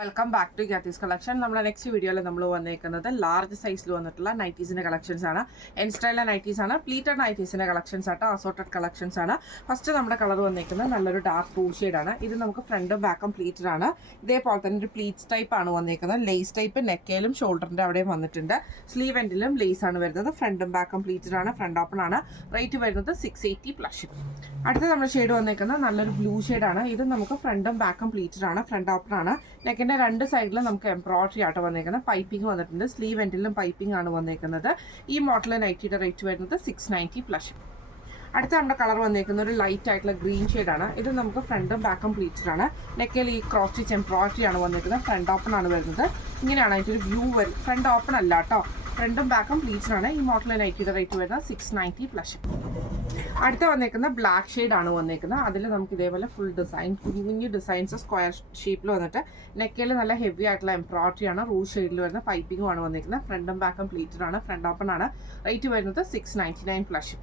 Welcome back to ഗ്യാത്തീസ് collection. നമ്മുടെ next വീഡിയോയിൽ നമ്മൾ വന്നേക്കുന്നത് ലാർജ് സൈസിൽ വന്നിട്ടുള്ള നൈറ്റീസിൻ്റെ കളക്ഷൻസ് ആണ്. എൻ സ്റ്റൈലിലെ നൈറ്റീസ് ആണ്. പ്ലീറ്റഡ് നൈറ്റീസിൻ്റെ കളക്ഷൻസ് ആട്ടോ, അസോർട്ടഡ് കളക്ഷൻസ് ആണ്. ഫസ്റ്റ് നമ്മുടെ കളർ വന്നേക്കുന്നത് നല്ലൊരു ഡാർക്ക് ബ്ലൂ ഷെയ്ഡാണ്. ഇത് നമുക്ക് ഫ്രണ്ടും ബാക്കും പ്ലീറ്റഡ് ആണ്. ഇതേപോലെ തന്നെ ഒരു പ്ലീറ്റ്സ് ടൈപ്പ് ആണ് വന്നേക്കുന്നത്. ലേസ് ടൈപ്പ് നെക്കയിലും ഷോൾഡറിൻ്റെ അവിടെയും വന്നിട്ടുണ്ട്. സ്ലീവ് എൻഡിലും ലേസ് ആണ് വരുന്നത്. ഫ്രണ്ടും ബാക്കും പ്ലീറ്റഡ് ആണ്. ഫ്രണ്ട് ഓപ്പൺ ആണ്. റേറ്റ് വരുന്നത് 680 പ്ലസ്. അടുത്ത നമ്മുടെ ഷെയ്ഡ് വന്നേക്കുന്നത് നല്ലൊരു ബ്ലൂ ഷെയ്ഡാണ്. ഇത് നമുക്ക് ഫ്രണ്ടും ബാക്കും പ്ലീറ്റഡ് ആണ്. ഫ്രണ്ട് ഓപ്പൺ ആണ്. നെക്കിൻ്റെ രണ്ട് സൈഡിലും നമുക്ക് എംബ്രോയിഡറി ആയിട്ട് വന്നേക്കുന്നത്. പൈപ്പിംഗ് വന്നിട്ടുണ്ട്. സ്ലീവ് എൻഡിലും പൈപ്പിംഗ് ആണ് വന്നേക്കുന്നത്. ഈ മോഡൽ നൈറ്റിയുടെ റേറ്റ് വരുന്നത് 690 പ്ലസ്. അടുത്ത നമ്മുടെ കളർ വന്നേക്കുന്ന ഒരു ലൈറ്റ് ആയിട്ടുള്ള ഗ്രീൻ ഷെയ്ഡാണ്. ഇത് നമുക്ക് ഫ്രണ്ടും ബാക്കും പ്ലീറ്റഡ് ആണ്. നെക്കിൽ ഈ ക്രോസ് സ്റ്റിച്ച് എംബ്രോയിഡറി ആണ് വന്നേക്കുന്നത്. ഫ്രണ്ട് ഓപ്പൺ ആണ് വരുന്നത്. ഇങ്ങനെയാണ് അതിൻ്റെ വ്യൂ വരും. ഫ്രണ്ട് ഓപ്പൺ അല്ല കേട്ടോ, ഫ്രണ്ടും ബാക്കും പ്ലീറ്റഡ് ആണ്. ഈ മോഡൽ നൈറ്റിയുടെ റേറ്റ് വരുന്നത് 690 പ്ലസ്. അടുത്ത വന്നേക്കുന്ന ബ്ലാക്ക് ഷെയ്ഡ് ആണ് വന്നേക്കുന്നത്. അതിൽ നമുക്ക് ഇതേപോലെ ഫുൾ ഡിസൈൻ, കുഞ്ഞു ഡിസൈൻസ് സ്ക്വയർ ഷേപ്പിൽ വന്നിട്ട് നെക്കിൽ നല്ല ഹെവി ആയിട്ടുള്ള എംബ്രോയിഡറി ആണ്. റൂസ് ഷെയ്ഡിൽ വരുന്ന പൈപ്പിംഗും ആണ് വന്നേക്കുന്നത്. ഫ്രണ്ടും ബാക്കും പ്ലീറ്റഡ് ആണ്. ഫ്രണ്ട് ഓപ്പൺ ആണ്. റേറ്റ് വരുന്നത് 699 പ്ലസ്.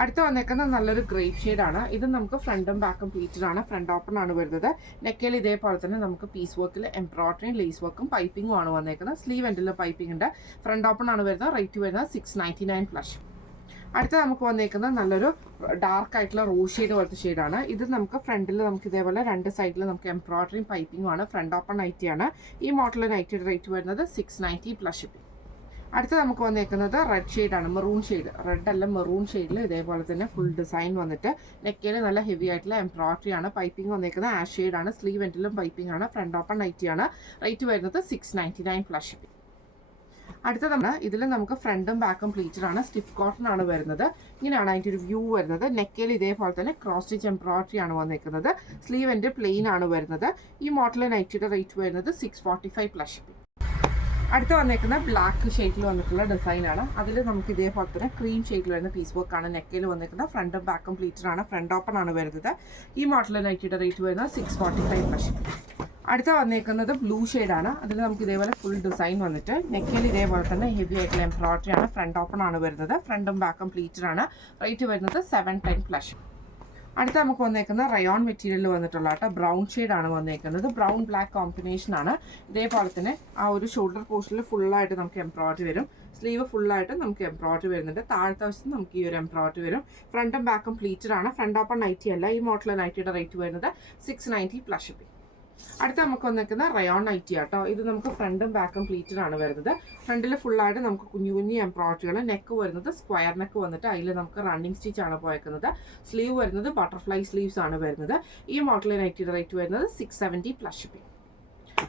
അടുത്ത വന്നേക്കുന്ന നല്ലൊരു ഗ്രേപ്പ് ഷെയ്ഡാണ്. ഇത് നമുക്ക് ഫ്രണ്ടും ബാക്കും പ്ലീറ്റഡ് ആണ്. ഫ്രണ്ട് ഓപ്പൺ ആണ് വരുന്നത്. നെക്കിൽ ഇതേപോലെ തന്നെ നമുക്ക് പീസ് വർക്കിൽ എംബ്രോയിഡറിയും ലേസ് വർക്കും പൈപ്പിംഗും ആണ് വന്നേക്കുന്നത്. സ്ലീവ് എൻഡിൽ പൈപ്പിംഗ് ഉണ്ട്. ഫ്രണ്ട് ഓപ്പൺ ആണ് വരുന്നത്. റേറ്റ് വരുന്നത് 699 പ്ലസ്. അടുത്ത നമുക്ക് വന്നേക്കുന്നത് നല്ലൊരു ഡാർക്ക് ആയിട്ടുള്ള റോസ് ഷെയ്ഡ് പോലത്തെ ഷെയ്ഡാണ്. ഇത് നമുക്ക് ഫ്രണ്ടിൽ നമുക്ക് ഇതേപോലെ രണ്ട് സൈഡിൽ നമുക്ക് എംബ്രോയിഡറിയും പൈപ്പിംഗും ആണ്. ഫ്രണ്ട് ഓപ്പൺ നൈറ്റിയാണ്. ഈ മോഡൽ നൈറ്റിയുടെ റേറ്റ് വരുന്നത് 690 പ്ലസ്. അടുത്ത നമുക്ക് വന്നേക്കുന്നത് റെഡ് ഷെയ്ഡാണ്. മെറൂൺ ഷെയ്ഡ്, റെഡ് അല്ല മെറൂൺ ഷെയ്ഡിൽ ഇതേപോലെ തന്നെ ഫുൾ ഡിസൈൻ വന്നിട്ട് നെക്കിൽ നല്ല ഹെവി ആയിട്ടുള്ള എംബ്രോയിഡറി ആണ്. പൈപ്പിംഗ് വന്നേക്കുന്നത് ആഷ് ഷെയ്ഡാണ്. സ്ലീവ് എൻഡിലും പൈപ്പിംഗ് ആണ്. ഫ്രണ്ട് ഓപ്പൺ നൈറ്റിയാണ്. റേറ്റ് വരുന്നത് 699 പ്ലസ്. അടുത്ത നമ്മൾ ഇതിൽ നമുക്ക് ഫ്രണ്ടും ബാക്കും പ്ലീറ്റഡ് ആണ്. സ്റ്റിഫ് കോട്ടൺ ആണ് വരുന്നത്. ഇങ്ങനെയാണ് അതിൻ്റെ ഒരു വ്യൂ വരുന്നത്. നെക്കിൽ ഇതേപോലെ തന്നെ ക്രോസ് സ്റ്റിച്ച് എംബ്രോയിഡറി ആണ് വന്നിരിക്കുന്നത്. സ്ലീവ് എൻ്റെ പ്ലെയിൻ ആണ് വരുന്നത്. ഈ മോഡൽ നൈറ്റിയുടെ റേറ്റ് വരുന്നത് 645 പ്ലസ്. അടുത്ത് വന്നേക്കുന്ന ബ്ലാക്ക് ഷെയ്ഡിൽ വന്നിട്ടുള്ള ഡിസൈനാണ്. അതിൽ നമുക്ക് ഇതേപോലെ തന്നെ ക്രീം ഷെയ്ഡിൽ വരുന്ന പീസ് വർക്കാണ് നെക്കിൽ വന്നിരിക്കുന്നത്. ഫ്രണ്ടും ബാക്കും പ്ലീറ്റഡ് ആണ്. ഫ്രണ്ട് ഓപ്പൺ ആണ് വരുന്നത്. ഈ മോഡൽ നൈറ്റിയുടെ റേറ്റ് വരുന്നത് 645 പ്ലസ്. അടുത്ത വന്നേക്കുന്നത് ബ്ലൂ ഷെയ്ഡാണ്. അതിൽ നമുക്ക് ഇതേപോലെ ഫുൾ ഡിസൈൻ വന്നിട്ട് നെക്കിൽ ഇതേപോലെ തന്നെ ഹെവി ആയിട്ടുള്ള എംബ്രോയിഡറി ആണ്. ഫ്രണ്ട് ഓപ്പൺ ആണ് വരുന്നത്. ഫ്രണ്ടും ബാക്കും പ്ലീറ്റഡ് ആണ്. റേറ്റ് വരുന്നത് 710 പ്ലസ്. അടുത്ത നമുക്ക് വന്നേക്കുന്ന റയോൺ മെറ്റീരിയൽ വന്നിട്ടുള്ള കേട്ടോ, ബ്രൗൺ ഷെയ്ഡാണ് വന്നേക്കുന്നത്. ബ്രൗൺ ബ്ലാക്ക് കോമ്പിനേഷൻ ആണ്. ഇതേപോലെ തന്നെ ആ ഒരു ഷോൾഡർ പോർഷനിൽ ഫുള്ളായിട്ട് നമുക്ക് എംബ്രോയിഡറി വരും. സ്ലീവ് ഫുള്ളായിട്ട് നമുക്ക് എംബ്രോയിഡറി വരുന്നുണ്ട്. താഴത്തെ വശത്ത് നമുക്ക് ഈ ഒരു എംബ്രോയിഡറി വരും. ഫ്രണ്ടും ബാക്കും പ്ലീറ്റഡ് ആണ്. ഫ്രണ്ട് ഓപ്പൺ നൈറ്റി അല്ല. ഈ മോഡൽ നൈറ്റിയുടെ റേറ്റ് വരുന്നത് 690 പ്ലസ്. അടുത്ത നമുക്ക് വന്നിരിക്കുന്ന റയോൺ നൈറ്റി ആട്ടോ. ഇത് നമുക്ക് ഫ്രണ്ടും ബാക്കും പ്ലീറ്റഡ് ആണ് വരുന്നത്. ഫ്രണ്ടിൽ ഫുള്ളായിട്ട് നമുക്ക് കുഞ്ഞു കുഞ്ഞു എംബ്രോയിഡറികൾ. നെക്ക് വരുന്നത് സ്ക്വയർ നെക്ക് വന്നിട്ട് അതിൽ നമുക്ക് റണ്ണിങ് സ്റ്റിച്ച് ആണ് പോയേക്കുന്നത്. സ്ലീവ് വരുന്നത് ബട്ടർഫ്ലൈ സ്ലീവ്സ് ആണ് വരുന്നത്. ഈ മോഡൽ നൈറ്റിയുടെ റേറ്റ് വരുന്നത് 670 പ്ലസ്.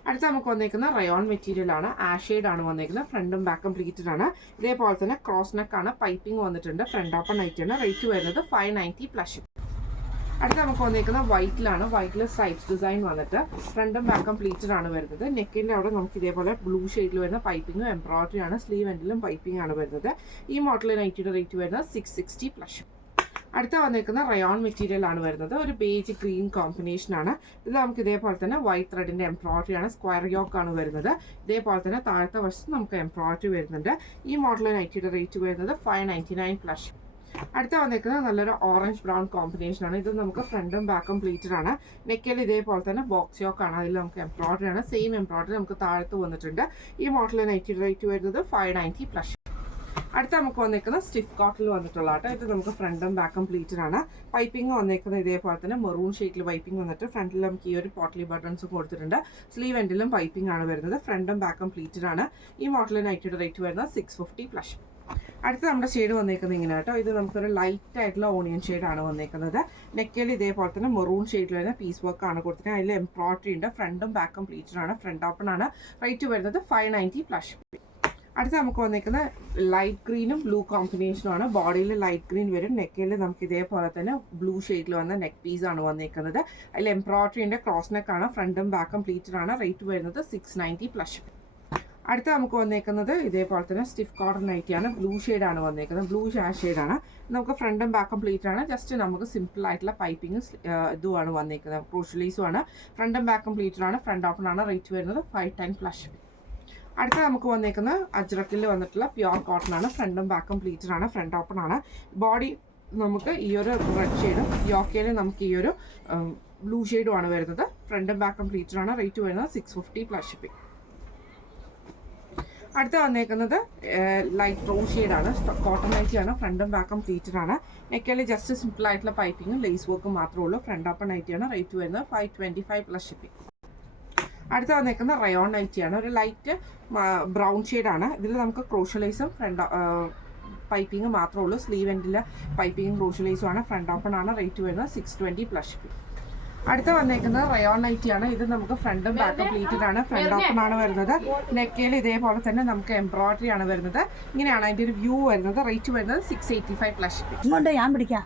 അടുത്ത നമുക്ക് വന്നേക്കുന്ന റയോൺ മെറ്റീരിയൽ ആണ്. ആഷെയ്ഡ് ആണ് വന്നേക്കുന്നത്. ഫ്രണ്ടും ബാക്കും പ്ലീറ്റഡ് ആണ്. ഇതേപോലെ തന്നെ ക്രോസ് നെക്ക് ആണ്. പൈപ്പിംഗ് വന്നിട്ടുണ്ട്. ഫ്രണ്ട് ഓപ്പൺ നൈറ്റി ആണ്. റേറ്റ് വരുന്നത് 590 പ്ലസ്. അടുത്ത നമുക്ക് വന്നിരിക്കുന്നത് വൈറ്റിലാണ്. വൈറ്റിൽ സ്ട്രൈപ്സ് ഡിസൈൻ വന്നിട്ട് ഫ്രണ്ടും ബാക്കും പ്ലീറ്റഡ് ആണ് വരുന്നത്. നെക്കിൻ്റെ അവിടെ നമുക്ക് ഇതേപോലെ ബ്ലൂ ഷെയ്ഡിൽ വരുന്ന പൈപ്പിങ്ങും എംബ്രോയിഡറി ആണ്. സ്ലീവ് എൻഡിലും പൈപ്പിംഗ് ആണ് വരുന്നത്. ഈ മോഡൽ നൈറ്റിയുടെ റേറ്റ് വരുന്നത് 660 പ്ലസ്. അടുത്ത വന്നിരിക്കുന്ന റയോൺ മെറ്റീരിയൽ ആണ് വരുന്നത്. ഒരു ബേജ് ഗ്രീൻ കോമ്പിനേഷൻ ആണ്. ഇത് നമുക്ക് ഇതേപോലെ തന്നെ വൈറ്റ് ത്രെഡിൻ്റെ എംബ്രോയിഡറി ആണ്. സ്ക്വയർ യോക്ക് ആണ് വരുന്നത്. ഇതേപോലെ തന്നെ താഴത്തെ വശത്ത് നമുക്ക് എംബ്രോയിഡറി വരുന്നുണ്ട്. ഈ മോഡൽ നൈറ്റിയുടെ റേറ്റ് വരുന്നത് 599 പ്ലസ്. അടുത്ത വന്നിരിക്കുന്നത് നല്ലൊരു ഓറഞ്ച് ബ്രൗൺ കോമ്പിനേഷൻ ആണ്. ഇത് നമുക്ക് ഫ്രണ്ടും ബാക്കും പ്ലീറ്റഡ് ആണ്. നെക്കിൽ ഇതേപോലെ തന്നെ ബോക്സ് യോക്ക് ആണ്. അതിൽ നമുക്ക് എംബ്രോയിഡറി ആണ്. സെയിം എംബ്രോയിഡറി നമുക്ക് താഴത്ത് വന്നിട്ടുണ്ട്. ഈ മോഡൽ നൈറ്റിയുടെ റേറ്റ് വരുന്നത് 590 പ്ലസ്. അടുത്ത നമുക്ക് വന്നിരിക്കുന്നത് സ്റ്റിഫ് കോട്ടണിൽ വന്നിട്ടുള്ള ആട്ടോ. ഇത് നമുക്ക് ഫ്രണ്ടും ബാക്കും പ്ലീറ്റഡ് ആണ്. പൈപ്പിംഗ് വന്നിരിക്കുന്നത് ഇതേപോലെ തന്നെ മെറൂൺ ഷെയ്ഡിൽ പൈപ്പിംഗ് വന്നിട്ട് ഫ്രണ്ടിൽ നമുക്ക് ഈ ഒരു പോട്ട്ലി ബട്ടൺസും കൊടുത്തിട്ടുണ്ട്. സ്ലീവ് എൻഡിലും പൈപ്പിംഗ് ആണ് വരുന്നത്. ഫ്രണ്ടും ബാക്കും പ്ലീറ്റഡ് ആണ്. ഈ മോഡൽ നൈറ്റിയുടെ റേറ്റ് വരുന്നത് 650 പ്ലസ്. അടുത്ത നമ്മുടെ ഷെയ്ഡ് വന്നേക്കുന്നത് ഇങ്ങനെ കേട്ടോ. ഇത് നമുക്കൊരു ലൈറ്റ് ആയിട്ടുള്ള ഓണിയൻ ഷെയ്ഡാണ് വന്നേക്കുന്നത്. നെക്കിൽ ഇതേപോലെ തന്നെ മെറൂൺ ഷെയ്ഡിൽ വരുന്ന പീസ് വർക്ക് ആണ് കൊടുത്തിട്ട് അതിൽ എംബ്രോയിഡറി ഉണ്ട്. ഫ്രണ്ടും ബാക്കും പ്ലീറ്റഡ് ആണ്. ഫ്രണ്ട് ഓപ്പൺ ആണ്. റേറ്റ് വരുന്നത് 590 പ്ലസ്. അടുത്ത നമുക്ക് വന്നേക്കുന്ന ലൈറ്റ് ഗ്രീനും ബ്ലൂ കോമ്പിനേഷനും ആണ്. ബോഡിയിൽ ലൈറ്റ് ഗ്രീൻ വരും. നെക്കിൽ നമുക്ക് ഇതേപോലെ തന്നെ ബ്ലൂ ഷെയ്ഡിൽ വന്ന നെക്ക് പീസ് ആണ് വന്നേക്കുന്നത്. അതിൽ എംബ്രോയിഡറിൻ്റെ ക്രോസ് നെക്ക് ആണ്. ഫ്രണ്ടും ബാക്കും പ്ലീറ്റഡ് ആണ്. റേറ്റ് വരുന്നത് 690 പ്ലസ്. അടുത്ത നമുക്ക് വന്നേക്കുന്നത് ഇതേപോലെ തന്നെ സ്റ്റിഫ് കോട്ടൺ നൈറ്റിയാണ്. ബ്ലൂ ഷെയ്ഡാണ് വന്നേക്കുന്നത്. ബ്ലൂ ഷെയ്ഡാണ്. നമുക്ക് ഫ്രണ്ടും ബാക്കും പ്ലീറ്റഡ് ആണ്. ജസ്റ്റ് നമുക്ക് സിമ്പിൾ ആയിട്ടുള്ള പൈപ്പിംഗ് ഇതുമാണ് വന്നേക്കുന്നത്. ക്രൂഷ്യലീസും ആണ്. ഫ്രണ്ടും ബാക്കും പ്ലീറ്റഡ് ആണ്. ഫ്രണ്ട് ഓപ്പൺ ആണ്. റേറ്റ് വരുന്നത് 510 പ്ലസ്. അടുത്ത നമുക്ക് വന്നേക്കുന്ന അജ്രക്കിൽ വന്നിട്ടുള്ള പ്യുവർ കോട്ടൺ ആണ്. ഫ്രണ്ടും ബാക്കും പ്ലീറ്റഡ് ആണ്. ഫ്രണ്ട് ഓപ്പൺ ആണ്. ബോഡി നമുക്ക് ഈ ഒരു റെഡ് ഷെയ്ഡും യോക്കയിൽ നമുക്ക് ഈ ഒരു ബ്ലൂ ഷെയ്ഡും ആണ് വരുന്നത്. ഫ്രണ്ടും ബാക്കും പ്ലീറ്റഡ് ആണ്. റേറ്റ് വരുന്നത് 650 പ്ലസ് ഷിപ്പിംഗ്. അടുത്ത വന്നേക്കുന്നത് ലൈറ്റ് ബ്രൗൺ ഷെയ്ഡാണ്. കോട്ടൺ നൈറ്റിയാണ്. ഫ്രണ്ടും ബാക്കും പ്ലീറ്റഡ് ആണ്. നെക്കിൽ ജസ്റ്റ് സിമ്പിൾ ആയിട്ടുള്ള പൈപ്പിങ്ങും ലേസ് വർക്കും മാത്രമേ ഉള്ളൂ. ഫ്രണ്ട് ഓപ്പൺ നൈറ്റിയാണ്. റേറ്റ് വരുന്നത് 525 പ്ലസ് ഷിപ്പിംഗ്. അടുത്ത വന്നേക്കുന്ന റയോൺ നൈറ്റിയാണ്. ഒരു ലൈറ്റ് ബ്രൗൺ ഷെയ്ഡാണ്. ഇതിൽ നമുക്ക് ക്രോഷ്യലൈസും ഫ്രണ്ട് പൈപ്പിംഗ് മാത്രമേ ഉള്ളൂ. സ്ലീവ് എൻഡിൽ പൈപ്പിങ്ങും ക്രോഷ്യലൈസും ആണ്. ഫ്രണ്ട് ഓപ്പൺ ആണ്. റേറ്റ് വരുന്നത് 620 പ്ലസ് ഷിപ്പിംഗ്. അടുത്ത വന്നേക്കുന്നത് റയോൺ നൈറ്റിയാണ്. ഇത് നമുക്ക് ഫ്രണ്ടും ബാക്കും പ്ലീറ്റഡ് ആണ്. ഫ്രണ്ട് ഓപ്പൺ ആണ് വരുന്നത്. നെക്കയിൽ ഇതേപോലെ തന്നെ നമുക്ക് എംബ്രോയിഡറി ആണ് വരുന്നത്. ഇങ്ങനെയാണ് അതിൻ്റെ ഒരു വ്യൂ വരുന്നത്. റേറ്റ് വരുന്നത് 685 പ്ലസ് ഷിപ്പിംഗ്. ഞാൻ പിടിക്കാം.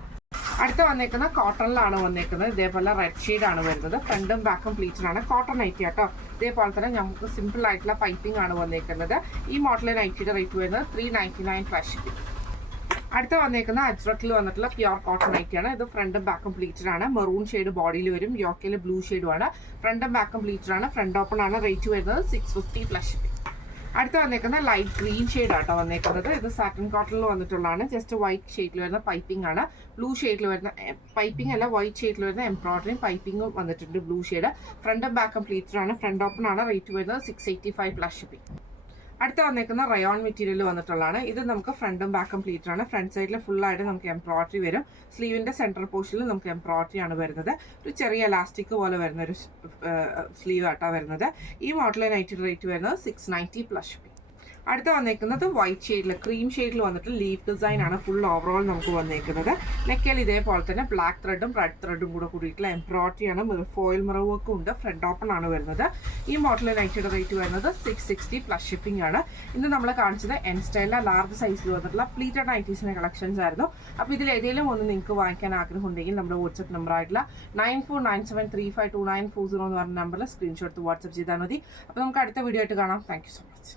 അടുത്ത വന്നേക്കുന്ന കോട്ടണിലാണ് വന്നേക്കുന്നത്. ഇതേപോലെ റെഡ് ഷെയ്ഡ് ആണ് വരുന്നത്. ഫ്രണ്ടും ബാക്കും പ്ലീറ്റഡ് ആണ്. കോട്ടൺ നൈറ്റി കേട്ടോ. ഇതേപോലെ തന്നെ നമുക്ക് സിമ്പിൾ ആയിട്ടുള്ള പൈപ്പിംഗ് ആണ് വന്നേക്കുന്നത്. ഈ മോഡൽ നൈറ്റിയുടെ റേറ്റ് വരുന്നത് 399 പ്ലസ് ഷിപ്പിംഗ്. അടുത്ത വന്നേക്കുന്ന അജ്രക്കിൽ വന്നിട്ടുള്ള പ്യുർ കോട്ടൺ നൈറ്റിയാണ്. ഇത് ഫ്രണ്ടും ബാക്കും പ്ലീറ്റഡ് ആണ്. മെറൂൺ ഷെയ്ഡ് ബോഡിയിൽ വരും. യോക്കയിൽ ബ്ലൂ ഷെയ്ഡും ആണ്. ഫ്രണ്ടും ബാക്കും പ്ലീറ്റഡ് ആണ്. ഫ്രണ്ട് ഓപ്പൺ ആണ്. റേറ്റ് വരുന്നത് 650 പ്ലസ് ഷിപ്പിംഗ്. അടുത്ത വന്നേക്കുന്ന ലൈറ്റ് ഗ്രീൻ ഷെയ്ഡ് ആട്ടോ വന്നേക്കുന്നത്. ഇത് സാറ്റിൻ കോട്ടണിൽ വന്നിട്ടുള്ളതാണ്. ജസ്റ്റ് വൈറ്റ് ഷെയ്ഡിൽ വരുന്ന പൈപ്പിംഗ് ആണ്. ബ്ലൂ ഷെയ്ഡിൽ വരുന്ന പൈപ്പിംഗ് അല്ല, വൈറ്റ് ഷെയ്ഡിൽ വരുന്ന എംബ്രോയിഡറിയും പൈപ്പിംഗും വന്നിട്ടുണ്ട്. Blue shade. ഫ്രണ്ടും ബാക്കും പ്ലീറ്റഡ് ആണ്. ഫ്രണ്ട് ഓപ്പൺ ആണ്. റേറ്റ് വരുന്നത് 685 പ്ലസ് ഷിപ്പിംഗ്. അടുത്ത വന്നേക്കുന്ന റയോൺ മെറ്റീരിയൽ വന്നിട്ടുള്ളതാണ്. ഇത് നമുക്ക് ഫ്രണ്ടും ബാക്കും പ്ലീറ്റഡ് ആണ്. ഫ്രണ്ട് സൈഡിൽ ഫുള്ളായിട്ട് നമുക്ക് എംബ്രോയിഡറി വരും. സ്ലീവിൻ്റെ സെൻട്രൽ പോർഷനിൽ നമുക്ക് എംബ്രോയിഡറി ആണ് വരുന്നത്. ഒരു ചെറിയ എലാസ്റ്റിക് പോലെ വരുന്ന ഒരു സ്ലീവ് ആയിട്ടാണ് വരുന്നത്. ഈ മോഡൽ നൈറ്റിയുടെ റേറ്റ് വരുന്നത് 690 പ്ലസ് ഷിപ്പിംഗ്. അടുത്ത വന്നേക്കുന്നത് വൈറ്റ് ഷെയ്ഡിൽ ക്രീം ഷെയ്ഡിൽ വന്നിട്ട് ലീഫ് ഡിസൈൻ ആണ് ഫുൾ ഓവറോൾ നമുക്ക് വന്നേക്കുന്നത്. നെക്കയിൽ ഇതേപോലെ തന്നെ ബ്ലാക്ക് ത്രെഡും റെഡ് ത്രെഡും കൂടെ കൂടിയിട്ടുള്ള എംബ്രോയിഡറി ആണ്. ഫോയിൽ മിറർ വർക്കും ഉണ്ട്. ഫ്രണ്ട് ഓപ്പൺ ആണ് വരുന്നത്. ഈ മോഡൽ നൈറ്റിയുടെ റേറ്റ് വരുന്നത് 660 പ്ലസ് ഷിപ്പിംഗ് ആണ്. ഇന്ന് നമ്മൾ കാണിച്ചത് എൻ സ്റ്റൈലിലെ ലാർജ് സൈസിൽ വന്നിട്ടുള്ള പ്ലീറ്റഡ് നൈറ്റീസിൻ്റെ കളക്ഷൻസ് ആയിരുന്നു. അപ്പോൾ ഇതിൽ ഏതെങ്കിലും ഒന്ന് നിങ്ങൾക്ക് വാങ്ങിക്കാൻ ആഗ്രഹം ഉണ്ടെങ്കിൽ നമ്മുടെ വാട്സ്ആപ്പ് നമ്പർ ആയിട്ടുള്ള 9497352940 എന്ന് പറഞ്ഞ നമ്പറിൽ സ്ക്രീൻഷോട്ട് വാട്സ്ആപ്പ് ചെയ്താൽ മതി. അപ്പോൾ നമുക്ക് അടുത്ത വീഡിയോ ആയിട്ട് കാണാം. Thank you so much.